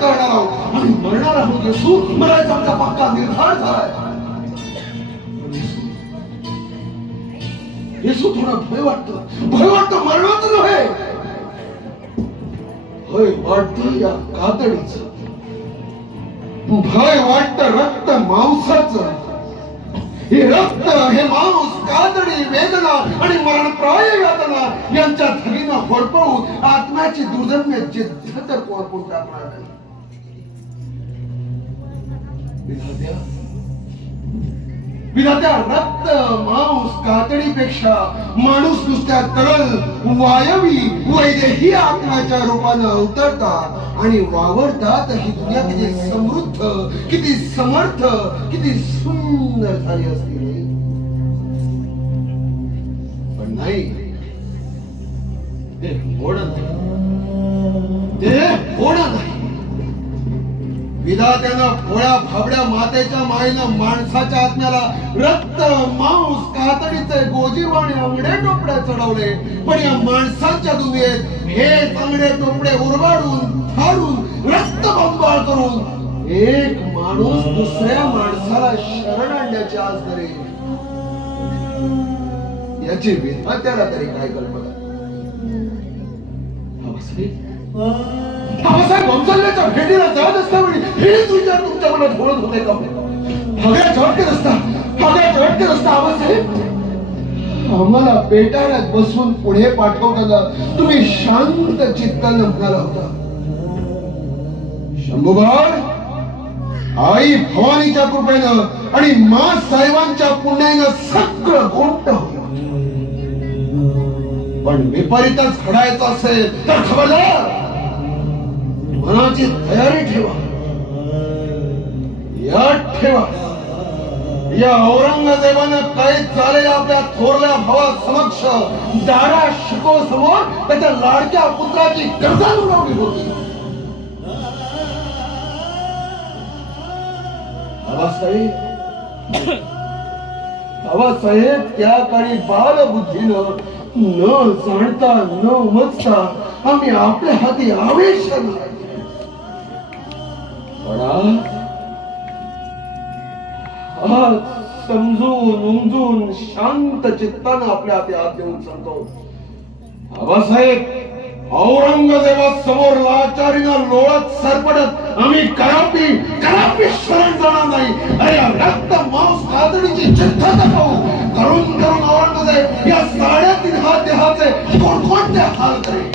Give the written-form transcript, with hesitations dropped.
करणार आहोत आणि मरणार आहोत येशू, मरायचा आमचा पक्का निर्धार झालाय. येशू थोडा भय वाटतं मरणाचं नव्हे, भय वाटतं या कातडीचं, भय वाटतं रक्त मांसाचं. हे रक्त, हे मांस, कातडी, वेदना आणि मरणप्राय यातना यांच्या धगीनं होरपळून आत्म्याची दुर्दम्य जिद्द तर कोण टाकणार नाही. विधात्या रक्त मांस कातडीपेक्षा माणूस नुसत्या तरल वायवी वैदेही आत्म्याच्या रूपानं अवतरतात आणि वावरतात. ही दुनिया किती समृद्ध, किती समर्थ, किती सुंदर झाली असती, पण नाही, ते होणं नाही. विधात्यानं भोळ्या भाबड्या मातेच्या मायेनं माणसाच्या आत्म्याला रक्त मांस कातडीचे गोजीवाणे अंगडे टोपडे चढवले, पण या माणसाच्या दुनियेत हे अंगडे टोपडे उरबाडून फाडून रक्त बंबाळ करून एक माणूस दुसऱ्या माणसाला शरण आणण्याची आज करे, याची विधात्याला तरी काय कल्पना. बाबासाहेब वंसल्याच्या भेटीला जात असतावेळी हेच विचार तुमच्या मनात घोळत होते का? हव्या झटके रस्ता आबासाहेब, आम्हाला पेटाऱ्यात बसून पुढे पाठवताना तुम्ही शांत चित्तानं म्हणाला होता, शंभूबाळ, आई भवानीच्या कृपेनं आणि मा साहेबांच्या पुण्यानं सगळं गोष्ट होईल, पण विपरीतच घडायचं असेल तर खबरदार, मनाची तयारी ठेवा. या औरंगजेबानं कैद झालेल्या आपल्या थोरल्या भावा समक्ष दारा शिको समोर त्याच्या लाडक्या पुत्राची गर्दन उडवली होती. बाबासाहेब त्या काळी बालबुद्धीनं न जाणता न उमजता आम्ही आपल्या हाती आवेश आज समजून उमजून शांत चित्तानं आपल्या हाती हात देऊन सांगतो, बाबासाहेब, औरंगजेबा समोर लाचारीनं लोळत सरपडत आम्ही कदापि शरण जाणार नाही. अरे रक्त मांस कातडीची जिद्द दाखवू करून औरंगजेब या 3.5 हात देहाचे कोणकोणते हाल करेल.